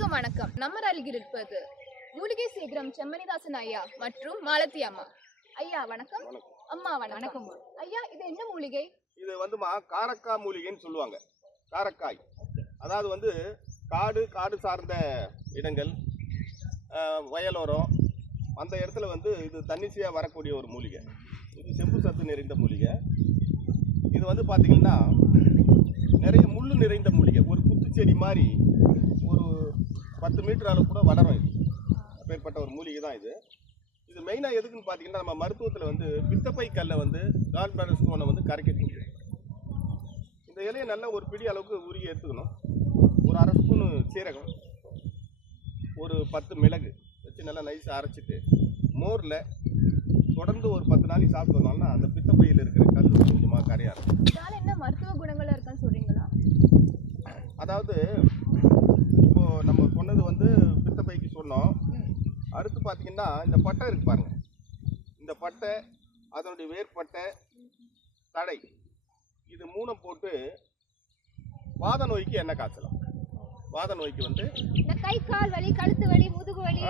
அனைவருக்கும் வணக்கம். நம்ம அருகில் இருப்பது மூலிகை சேகரம் செம்மணிதாசன் ஐயா மற்றும் மாலதி அம்மா. ஐயா வணக்கம். அம்மா வணக்கம். ஐயா, இது என்ன மூலிகை? இது காரக்காய் மூலிகைன்னு சொல்லுவாங்க. காரக்காய் அதாவது காடு சார்ந்த இடங்கள், வயலோரம், அந்த இடத்துல இது தன்னிச்சையாக வரக்கூடிய ஒரு மூலிகை. இது செம்பு சத்து நிறைந்த மூலிகை. இது பார்த்தீங்கன்னா நிறைய முள்ளு நிறைந்த மூலிகை. ஒரு குத்துச்செடி மாதிரி ஒரு 10 மீட்டர் அளவு கூட வளரும். இது அப்பேற்பட்ட ஒரு மூலிகை தான் இது. இது மெயினாக எதுக்குன்னு பார்த்தீங்கன்னா, நம்ம மருத்துவத்தில் பித்தப்பை கல்லை கால் பிளாடர் ஸ்டோனை கரைக்கக்கூடிய இந்த இலையை நல்லா ஒரு பிடி அளவுக்கு உருகி எடுத்துக்கணும். ஒரு அரை ஸ்பூனு சீரகம், ஒரு 10 மிளகு வச்சு நல்லா நைஸாக அரைச்சிட்டு மோரில் தொடர்ந்து ஒரு 10 நாளைக்கு சாப்பிட்டு வந்தோம்னா அந்த பித்தப்பையில் இருக்கிற கல் கொஞ்சமாக கரையாது. இதனால என்ன மருத்துவ குணங்கள் இருக்கான்னு சொல்றீங்களா? அதாவது இப்போ நம்ம சொன்னது பித்தப்பைக்கு சொன்னோம். அடுத்து பார்த்தீங்கன்னா இந்த பட்டை இருக்கு பாருங்க. இந்த பட்டை, அதனுடைய வேர்பட்டை, தடை, இது மூணும் போட்டு வாத நோய்க்கு எண்ணெய் காய்ச்சலாம். வாத நோய்க்கு இந்த கை கால் வலி, கழுத்து வலி, முதுகு வலி,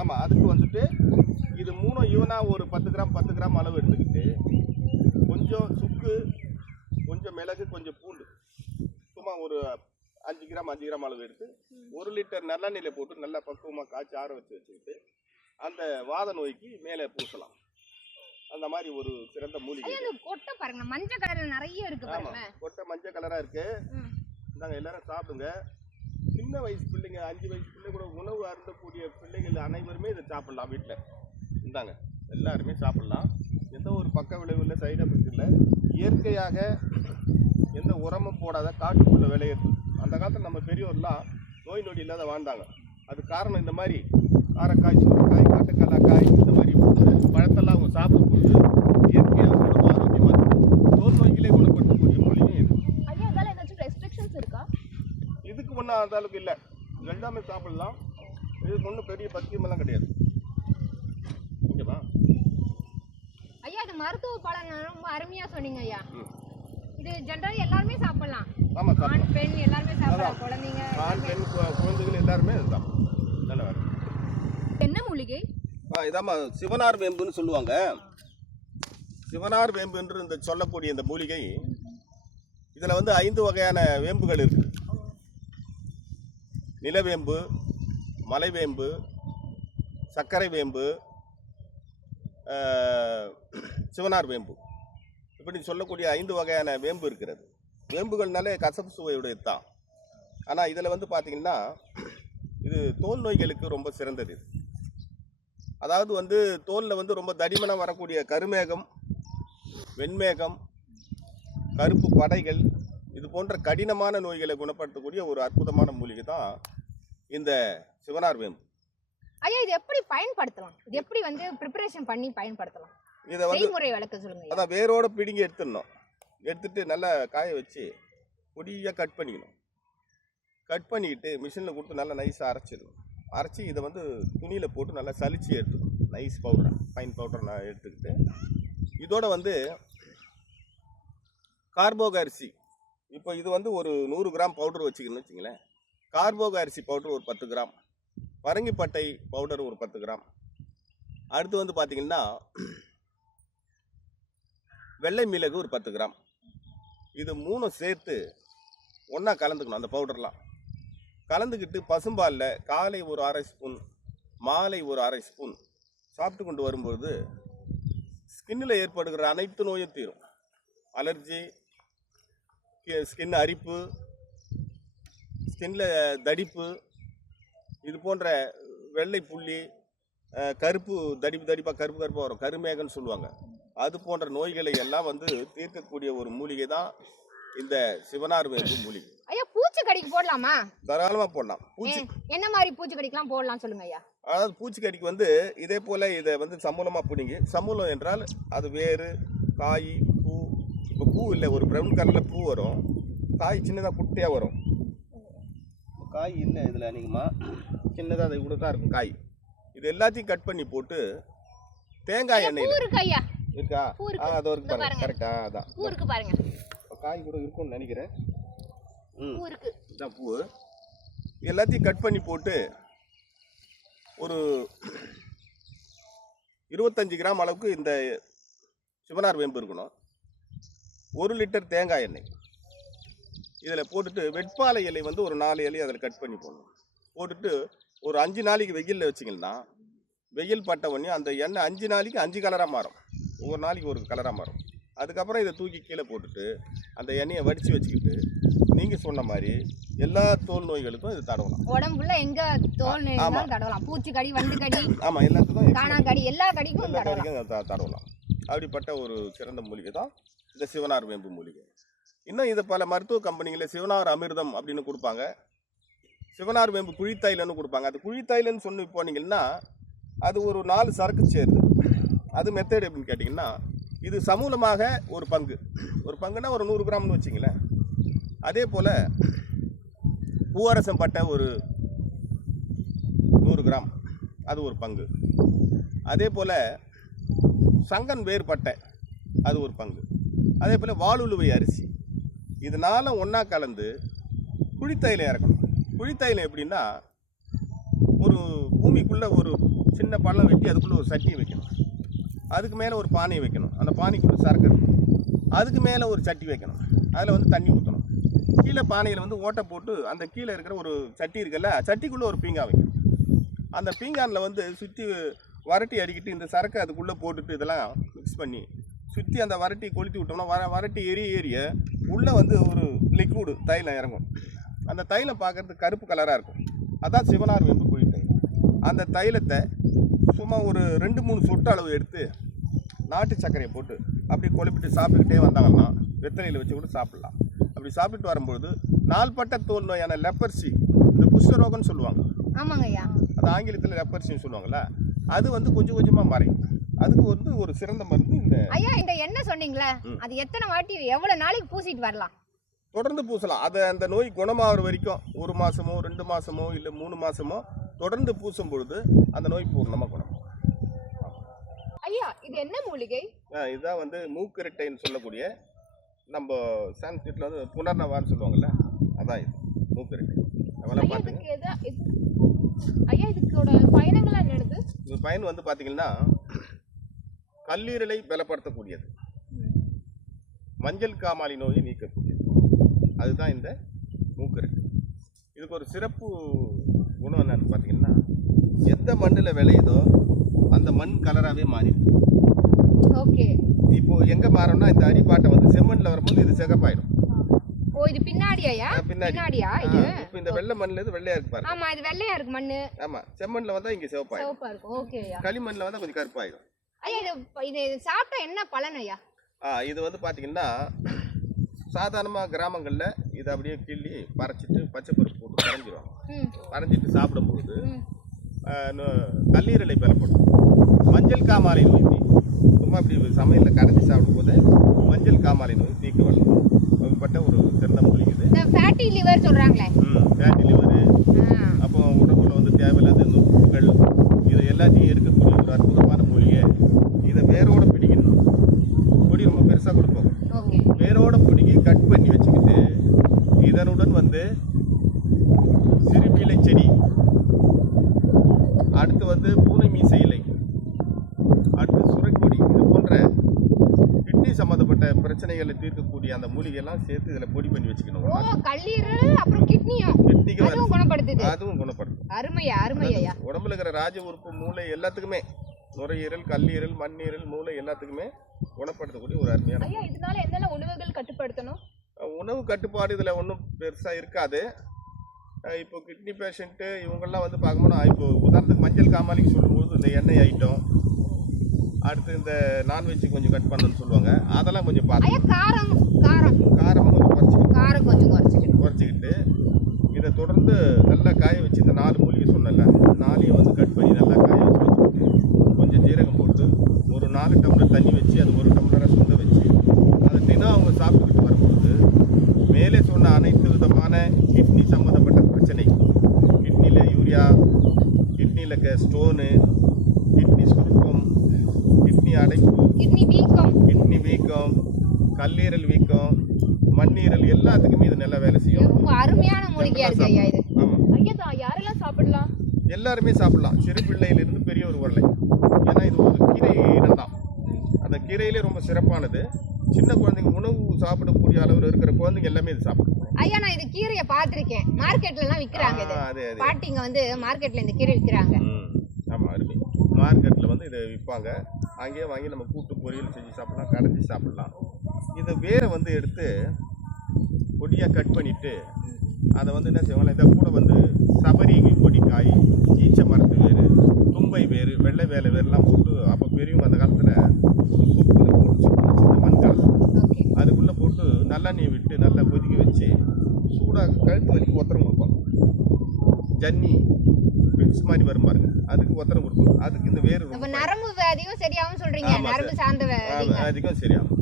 ஆமாம், அதுக்கு இது மூணும் ஈவனாக ஒரு 10 கிராம் அளவு எடுத்துக்கிட்டு கொஞ்சம் சுக்கு, கொஞ்சம் மிளகு, கொஞ்சம் பூண்டு, சும்மா ஒரு 5 கிராம் அளவு எடுத்து 1 லிட்டர் நல்லெண்ணெயில் போட்டு நல்லா பக்குவமாக காய்ச்சி ஆற வச்சுக்கிட்டு அந்த வாத நோய்க்கு மேலே பூசலாம். அந்த மாதிரி ஒரு சிறந்த மூலிகை. கொட்டை பாருங்க, மஞ்சள் கலர் நிறைய இருக்கு. கொட்டை மஞ்சள் கலராக இருக்கு. இந்தாங்க, எல்லாரும் சாப்பிடுங்க. சின்ன வயசு பிள்ளைங்க, 5 வயசு பிள்ளை கூட உணவு அருந்தக்கூடிய பிள்ளைகள் அனைவருமே இதை சாப்பிடலாம். வீட்டில் இந்தாங்க, எல்லாருமே சாப்பிடலாம். எந்த ஒரு பக்க விளைவு இல்லை, சைடு எஃபெக்ட் இல்லை. இயற்கையாக எந்த உரமும் போடாத காட்டுக்குள்ள விளையிறது. அந்த காலத்தில் நம்ம பெரியோர்லாம் நோய் நொடி இல்லாத வாழ்ந்தாங்க. அது காரணம் இந்த மாதிரி காரக்காய், சுரைக்காய், காட்டுக்கல்லாக்காய், இந்த மாதிரி பழத்தெல்லாம் அவங்க சாப்பிடும்போது இயற்கையாக உடம்பு ஆரோக்கியமாக இருக்கும். தோல் நோய்களே குணப்படுத்தக்கூடிய மூலிகை இது. இதுக்கு ஒன்றும் அந்த அளவுக்கு இல்லை, எல்லாமே சாப்பிடலாம். இதுக்கு ஒன்றும் பெரிய பத்தியமெல்லாம் கிடையாது. ஓகேவா ஐயா? இது மருத்துவ பலன் ரொம்ப அருமையா சொன்னீங்க ஐயா. இது ஜெனரலா எல்லாருமே சாப்பிடலாம். ஆமா, ஆண் பெண் எல்லாருமே சாப்பிடலாம். குழந்தைங்க, ஆண் பெண் குழந்தைகள் எல்லாருமே இதுதான். நல்ல வேறு. என்ன மூலிகை? இதாம்மா சிவனார் வேம்புன்னு சொல்லுவாங்க. சிவனார் வேம்பு என்று இந்த சொல்லக்கூடிய இந்த மூலிகை, இதில் 5 வகையான வேம்புகள் இருக்கு. நிலவேம்பு, மலைவேம்பு, சர்க்கரை வேம்பு, சிவனார் வேம்பு, இப்படி சொல்லக்கூடிய 5 வகையான வேம்பு இருக்கிறது. வேம்புகள்னாலே கசப்பு சுவையுடையது தான். ஆனால் இதில் பார்த்தீங்கன்னா இது தோல் நோய்களுக்கு ரொம்ப சிறந்தது. அதாவது தோலில் ரொம்ப தடிமனாக வரக்கூடிய கருமேகம், வெண்மேகம், கருப்பு படைகள், இது போன்ற கடினமான நோய்களை குணப்படுத்தக்கூடிய ஒரு அற்புதமான மூலிகை தான் இந்த சிவனார் வேம்பு. ஐயா, இது எப்படி பயன்படுத்தலாம்? இது எப்படி ப்ரிப்பரேஷன் பண்ணி பயன்படுத்தலாம்? இதை செய்முறை விளக்க சொல்லுங்க. அதான் வேரோட பிடுங்கி எடுத்துடணும். எடுத்துட்டு நல்லா காய வச்சு பொடியாக கட் பண்ணிக்கணும். கட் பண்ணிக்கிட்டு மிஷினில் கொடுத்து நல்லா நைஸாக அரைச்சிடணும். அரைச்சி இதை துணியில் போட்டு நல்லா சலிச்சு எடுத்துக்கணும். நைஸ் பவுடர், ஃபைன் பவுடர் நான் எடுத்துக்கிட்டு இதோட கார்போக அரிசி, இப்போ இது ஒரு 100 கிராம் பவுடர் வச்சுக்கணும்னு வச்சுங்களேன். கார்போக அரிசி பவுடர் ஒரு 10 கிராம், பரங்கிப்பட்டை பவுடர் ஒரு 10 கிராம், அடுத்து பார்த்திங்கன்னா வெள்ளை மிளகு ஒரு 10 கிராம், இது 3 சேர்த்து ஒன்றா கலந்துக்கணும். அந்த பவுடர்லாம் கலந்துக்கிட்டு பசும்பாலில் காலை ஒரு 1/2 ஸ்பூன், மாலை ஒரு 1/2 ஸ்பூன் சாப்பிட்டு கொண்டு வரும்போது ஸ்கின்னில் ஏற்படுகிற அனைத்து நோயும் தீரும். அலர்ஜி, ஸ்கின் அரிப்பு, ஸ்கின்ல தடிப்பு, இது போன்ற வெள்ளை புள்ளி, கருப்பு தடிப்பாக கருப்பாக வரும், கருமேகன்னு சொல்லுவாங்க. அது போன்ற நோய்களை எல்லாம் தீர்க்கக்கூடிய ஒரு மூலிகை தான் இந்த சிவனார் வேம்பு மூலிகை. ஐயா, பூச்சிக்கடிக்கு போடலாமா? தாராளமாக போடலாம். என்ன மாதிரி பூச்சிக்கடிக்கெல்லாம் போடலாம் சொல்லுங்க ஐயா. அதாவது பூச்சிக்கடிக்கு இதே போல் இதை சமூலமாக பிடிங்கி, சமூலம் என்றால் அது வேறு, காய், பூ. இப்போ பூ இல்லை, ஒரு ப்ரௌன் கலரில் பூ வரும், காய் சின்னதாக குட்டையாக வரும். காய் இல்லை இதில் அதிகமாக, சின்னதாக அது கூட தான் இருக்கும் காய். இது எல்லாத்தையும் கட் பண்ணி போட்டு தேங்காய் எண்ணெயில் இருக்கா? அது ஒரு பாருங்க. கரெக்டா? அதான் பாருங்க. காய் கூட இருக்கும்னு நினைக்கிறேன். இதான் பூ. எல்லாத்தையும் கட் பண்ணி போட்டு ஒரு 25 கிராம் அளவுக்கு இந்த சிவனார் வேம்பு இருக்கணும். 1 லிட்டர் தேங்காய் எண்ணெய் இதில் போட்டுட்டு வெட்பாலை இலை வந்து ஒரு 4 இலை அதில் கட் பண்ணி போடணும். போட்டுட்டு ஒரு 5 நாளைக்கு வெயிலில் வச்சிங்கன்னா வெயில் பட்ட உடனே அந்த எண்ணெய் 5 நாளைக்கு 5 கலராக மாறும். ஒவ்வொரு நாளைக்கு ஒரு கலராக மாறும். அதுக்கப்புறம் இதை தூக்கி கீழே போட்டுட்டு அந்த எண்ணெயை வடித்து வச்சுக்கிட்டு நீங்கள் சொன்ன மாதிரி எல்லா தோல் நோய்களுக்கும் இது தடவலாம். உடம்புல எங்க தோல் நோய்களும் தடவலாம். பூச்சிக்கடி, வண்டு கடி, ஆமாம், எல்லாத்துக்கும் காணாங்கடி, எல்லா கடிக்கும் தடவலாம். அப்படிப்பட்ட ஒரு சிறந்த மூலிகை தான் இந்த சிவனார் வேம்பு மூலிகை. இன்னும் இது பல மருத்துவ கம்பெனிகளில் சிவனார் அமிர்தம் அப்படின்னு கொடுப்பாங்க, சிவனார் வேம்பு குழித்தாயிலன்னு கொடுப்பாங்க. அது குழித்தாயிலன்னு சொல்லி போனீங்கன்னா அது ஒரு 4 சரக்கு சேருது. அது மெத்தட் எப்படின்னு கேட்டிங்கன்னா, இது சமூலமாக ஒரு பங்குன்னா ஒரு 100 கிராம்னு வச்சிங்களேன். அதே போல் பூவரசம் பட்டை ஒரு 100 கிராம், அது ஒரு பங்கு. அதே போல் சங்கன் வேர் பட்டை அது ஒரு பங்கு. அதே போல் வாலுழுவை அரிசி இது 4 ஒன்றா கலந்து குழித்தையில இறக்கணும். குழித்தையில எப்படின்னா, ஒரு பூமிக்குள்ளே ஒரு சின்ன பள்ளம் வெட்டி அதுக்குள்ளே ஒரு சட்டியை வைக்கணும். அதுக்கு மேலே ஒரு பானையை வைக்கணும். அந்த பானைக்குள்ளே சரக்கு இருக்கணும். அதுக்கு மேலே ஒரு சட்டி வைக்கணும். அதில் வந்து தண்ணி ஊற்றணும். கீழே பானையில் வந்து ஓட்டை போட்டு அந்த கீழே இருக்கிற ஒரு சட்டி இருக்குல்ல, சட்டிக்குள்ளே ஒரு பீங்கான் வைக்கணும். அந்த பீங்கானில் வந்து சுற்றி வரட்டி அடிக்கிட்டு இந்த சரக்கை அதுக்குள்ளே போட்டுட்டு இதெல்லாம் மிக்ஸ் பண்ணி சுற்றி அந்த வரட்டி கொளுத்தி விட்டோம்னா வரட்டி ஏரிய உள்ளே வந்து ஒரு லிக்விடு தைலம் இறங்கும். அந்த தைலம் பார்க்குறதுக்கு கருப்பு கலராக இருக்கும். அதான் சிவனார் வேம்பு குழி தைலம். அந்த தைலத்தை சும்மா ஒரு 2-3 சொட்டு அளவு எடுத்து நாட்டு சர்க்கரையை போட்டு அப்படியே கொழுப்பிட்டு சாப்பிட்டுக்கிட்டே வந்தாங்கன்னா வெத்தலையில் வச்சு கூட சாப்பிட்லாம். அப்படி சாப்பிட்டு வரும்பொழுது நாள்பட்ட தோல் நோயான லெப்பர்சி, இந்த குஷ்டரோகம்னு சொல்லுவாங்க. ஆமாங்க ஐயா, அது ஆங்கிலத்தில் லெப்பர்சின்னு சொல்லுவாங்கள்ல, அது வந்து கொஞ்சம் கொஞ்சமாக மறையும். அதுக்கு வந்து ஒரு சிறந்த மருந்து இந்த ஐயா. இந்த எண்ணெய் சொன்னீங்களே, அது எத்தனை வாட்டி எவ்வளவு நாளைக்கு பூசிட்டு வரலாம்? தொடர்ந்து பூசலாம். அதை அந்த நோய் குணமாகிற வரைக்கும் 1 மாதமோ 2 மாதமோ இல்லை 3 மாதமோ தொடர்ந்து பூசும் பொழுது அந்த நோய் பூர்ணமாக குணம். ஐயா, இது என்ன மூலிகை? இதுதான் வந்து மூக்கிரட்டைன்னு சொல்லக்கூடிய, நம்ம சான்ஸ்கிரிட்ல வந்து புனர்னவான்னு சொல்லுவாங்கல்ல, அதான் இது மூக்கிரட்டை. அதெல்லாம் பார்த்துங்க ஐயா, இதுக்கோட பயணங்கள்லாம் என்னது? இது பயன் வந்து பார்த்தீங்கன்னா, கல்லீரலை பலப்படுத்தக்கூடியது, மஞ்சள் காமாலை நோயை நீக்கக்கூடியது. அதுதான் இந்த மூக்கிரட்டை. இதுக்கு ஒரு சிறப்பு குணம் என்னன்னு பார்த்தீங்கன்னா, எந்த மண்ணில் விளையுதோ அந்த மண் கலராகவே மாறிடும். ஓகே. இப்போ எங்கே மாறோம்னா, இந்த அரிப்பாட்டை வந்து செம்மண்ணில் வரும்போது இது சிகப்பாயிடும். ஓ, இது பின்னாடியா? பின்னாடியா இது? இப்போ இந்த வெள்ளை மண்ணில் இது வெள்ளையா இருக்கு பாருங்க. ஆமா, இது வெள்ளையா இருக்கு மண்ணு. ஆமா, செம்மண்ணில் வந்தால் இங்கே சிவப்பாயிடும். சிவப்பா இருக்கும். ஓகே ஐயா. களிமண்ணில் வந்தால் கொஞ்சம் கருப்பாயிடும். ஐயா, இது சாப்பிட்டா என்ன பலன் ஐயா? இது வந்து பார்த்தீங்கன்னா, சாதாரணமாக கிராமங்களில் இதை அப்படியே கிள்ளி பறைச்சிட்டு பச்சை பருப்பு போட்டு கரைஞ்சிடுவாங்க. கரைஞ்சிட்டு சாப்பிடும்போது கல்லீரலை பலப்படும். மஞ்சள் காமாலை நோய் சும்மா அப்படி சமையலில் கரைஞ்சி சாப்பிடும்போது மஞ்சள் காமாலை நோய் நீக்க வரும். அப்படிப்பட்ட ஒரு சிறந்த மூலிகை இது. இந்த ஃபேட்டி லிவர் சொல்கிறாங்களே, ஃபேட்டி லிவரு, அப்போ உடம்புல வந்து தேவையில்லாத இந்த உப்புகள், இது எல்லாத்தையும் இருக்கக்கூடிய ஒரு அற்புதமான மூலிகை. இதை வேரோட பிடிக்கணும். கொடி ரொம்ப பெருசாக கொடுப்போம். வேரோட பிடிக்கி கட் பண்ணி வச்சுக்கிட்டு இதனுடன் வந்து சிறுபீலை செடி, அடுத்து வந்து பூனை மீசை இலை, அடுத்து சுரைக்கொடி, இது போன்ற கிட்னி சம்மந்தப்பட்ட பிரச்சனைகளை தீர்க்கக்கூடிய அந்த மூலிகையெல்லாம் சேர்த்து இதில் பொடி பண்ணி வச்சுக்கணும். கல்லீரல் அப்புறம் கிட்னியும் குணப்படுத்துது. அதுவும் குணப்படுத்தும். அருமையா, அருமையா. உடம்புல இருக்கிற ராஜ உறுப்பு, மூளை எல்லாத்துக்குமே, நுரையீரல், கல்லீரல், மண்ணீரல், மூளை எல்லாத்துக்குமே குணப்படுத்தக்கூடிய ஒரு அருமையான. ஐயா, இதனால என்னென்ன உணவுகள் கட்டுப்படுத்தணும்? உணவு கட்டுப்பாடு இதில் ஒன்றும் பெருசாக இருக்காது. இப்போ கிட்னி பேஷண்ட்டு இவங்கெல்லாம் வந்து பார்க்கணும்னா, இப்போ உதாரணத்துக்கு மஞ்சள் காமாலிக்கு சொல்லும்போது இந்த எண்ணெய் ஐட்டம், அடுத்து இந்த நான்வெஜ் கொஞ்சம் கட் பண்ணணும்னு சொல்லுவாங்க. அதெல்லாம் கொஞ்சம் பார்த்து காரமும் கொஞ்சம் குறைச்சிக்கிட்டு இதை தொடர்ந்து நல்லா காய வச்சு, இந்த 4 மூலிகை சொன்னல, 4ஐயும் வந்து கட் பண்ணி நல்லா காய வச்சுக்கிட்டு கொஞ்சம் ஜீரகம் போட்டு ஒரு 4 டம்ளர் தண்ணி வச்சு அது 1 டம்ளராக சுண்ட வச்சு அதை தினம் அவங்க சாப்பிட்டுக்கிட்டு வரும்போது மேலே சொன்ன அனைத்து விதமான கிட்னி சம்மந்தப்பட்ட பிரச்சனை, கிட்னியில் யூரியா, கிட்னியில் ஸ்டோனு, கிட்னி சுருக்கம், கிட்னி அடைப்பு, கிட்னி வீக்கம், கல்லீரல் வீக்கம், மண்ணீரல் எல்லாத்துக்குமே இது நல்லா வேலை செய்யும். ரொம்ப அருமையான மூலிகையா இருக்கு ஐயா இது. ஐயா, எல்லாருமே சாப்பிடலாம், சிறு பிள்ளையிலிருந்து பெரியவர் வரலை. ஏன்னா இது ஒரு கீரை இனம். அந்த கீரையிலே ரொம்ப சிறப்பானது. சின்ன குழந்தைங்க உணவு சாப்பிடக்கூடிய அளவில் இருக்கிற குழந்தைங்க எல்லாமே இது சாப்பிடும். ஐயா நான் இது கீரையை பார்த்திருக்கேன், மார்க்கெட்ல எல்லாம் விக்கிறாங்க. இது அதே பாட்டிங்க வந்து மார்க்கெட்ல இந்த கீரை விக்கிறாங்க. ஆமாம், அருமை. மார்க்கெட்டில் வந்து இதை விற்பாங்க. அங்கேயே வாங்கி நம்ம கூட்டு பொரியல் செஞ்சு சாப்பிடலாம், கடைஞ்சி சாப்பிடலாம். இதை வேரை வந்து எடுத்து பொடியாக கட் பண்ணிவிட்டு அதை வந்து என்ன செய்வாங்க, இதை கூட வந்து சபரி கொடி காய், ஈச்ச மரத்து வேறு, தும்பை வேறு, வெள்ளை வேலை வேறுலாம் போட்டு அப்போ பெரியவங்க அந்த காலத்தில் ஒரு சூப்பில் போட்டு சின்ன மண்கால் அதுக்குள்ளே போட்டு நல்லெண்ணெய் விட்டு நல்லா கொதிக்க வச்சு சூடாக கழுத்து வலிக்கு ஒத்தரம் கொடுப்பாங்க. ஜன்னி பிட்ஸ் மாதிரி வரும் பாருங்க, அதுக்கு ஒத்தரம் கொடுப்பாங்க. அதுக்கு இந்த வேறு அப்ப நரம்பு வியாதியும் சரியாகும் சொல்றீங்க. நரம்பு சார்ந்த அதிகம் சரியாகும்.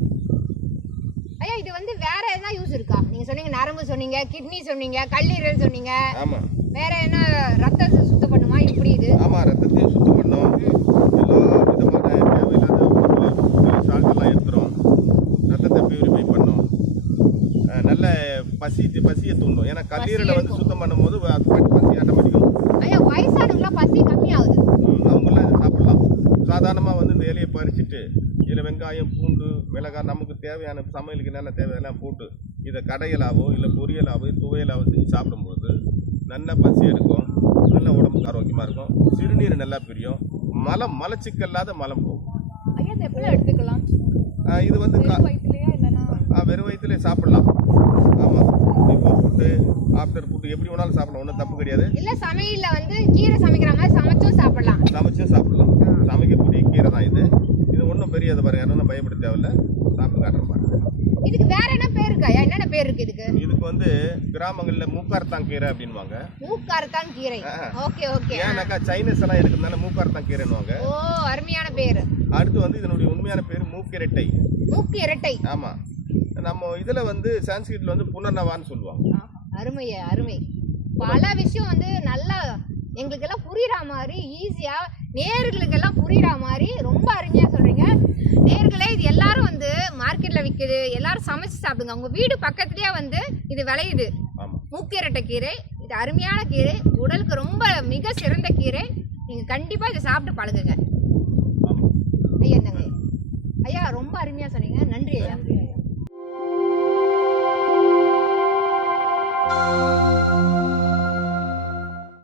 ஐயா இது வந்து வேற எதனா யூஸ் இருக்கா? நீங்க சொன்னீங்க நரம்பு சொன்னீங்க, கிட்னி சொன்னீங்க, கல்லீரல் சொன்னீங்க. ஆமா, வேற என்ன ரத்தத்தை சுத்தம் பண்ணுமா? இப்படி இது ஆமா, ரத்தத்தையும் சுத்தம் பண்ணும். எல்லா விதமான தேவையில்லாத சால்ட்டெல்லாம் எடுத்துரும். ரத்தத்தை பியூரிஃபை பண்ணும். நல்ல பசியை தூண்டும். ஏன்னா கல்லீரலை வந்து சுத்தம் பண்ணும்போது பசி ஆட்டோமேட்டிக்கும். ஐயா வயசானவங்களாம் பசி கம்மியாகுது, அவங்கெல்லாம் இதை சாப்பிடலாம். சாதாரணமாக வந்து இந்த இலையை பறிச்சுட்டு இதில் வெங்காயம், பூண்டு, மிளகாய் நமக்கு தேவையான சமையலுக்கு என்னென்ன தேவையெல்லாம் போட்டு இதை கடையலாவோ இல்லை பொரியலாவோ துவையலாவோ செஞ்சு சாப்பிடும்போது நல்ல பசி எடுக்கும், நல்ல உடம்புக்கு ஆரோக்கியமாக இருக்கும், சிறுநீர் நல்லா பிரியும், மலச்சிக்கல்லாத மலம் போகும். ஐயா இதை எப்படி எடுத்துக்கலாம்? இது வந்து வயிற்றுலையா இல்லைன்னா வெறும் வயிற்றுலேயே சாப்பிடலாம். ஆமாம், இப்போ ஃபுட்டு ஆஃப்டர் ஃபுட்டு எப்படி வேணாலும் சாப்பிடலாம், ஒன்றும் தப்பு கிடையாது. இல்ல சமையல்ல வந்து கீரை சமைக்கிற மாதிரி சமைச்சும் சாப்பிடலாம். சமைச்சும் சாப்பிடலாம். சமைக்கக்கூடிய கீரை தான் இது. இது ஒன்றும் பெரிய அது பாருங்க, யாரும் பயப்பட தேவையில்ல, சாப்பிட்டு காட்டுறேன் பாருங்க. இதுக்கு வேற என்ன பேர் இருக்கு ஐயா? என்னென்ன பேர் இருக்கு இதுக்கு? இதுக்கு வந்து கிராமங்களில் மூக்கார்த்தான் கீரை அப்படின்வாங்க. மூக்கார்த்தான் கீரை. Okay okay. ஏன்னாக்கா சைனீஸ் எல்லாம் எடுக்கிறதுனால மூக்கார்த்தான் கீரைன்னுவாங்க. ஓ அருமையான பேர். அடுத்து வந்து இதனுடைய உண்மையான பேர் மூக்கிரட்டை. மூக்கு இரட்டை. ஆமா, நம்ம இதுல வந்து சான்ஸ்கிரிட்ல வந்து புனர்னவான்னு சொல்லுவாங்க. அருமையா அருமை. பல விஷயம் வந்து நல்லா எங்களுக்கு எல்லாம் புரியுற மாதிரி ஈஸியா, நேர்களுக்கு எல்லாம் புரியுற மாதிரி ரொம்ப அருமையா சொல்றீங்க. நேர்களே இது எல்லாரும் வந்து மார்க்கெட்ல விற்குது, எல்லாரும் சமைச்சு சாப்பிடுங்க. உங்க வீடு பக்கத்துலயே வந்து இது விளையுது. மூக்கிரட்டை கீரை இது அருமையான கீரை, உடலுக்கு ரொம்ப மிக சிறந்த கீரை. நீங்க கண்டிப்பா இதை சாப்பிட்டு பழகுங்க. ஐயா தங்க ஐயா ரொம்ப அருமையா சொன்னீங்க. நன்றி ஐயா.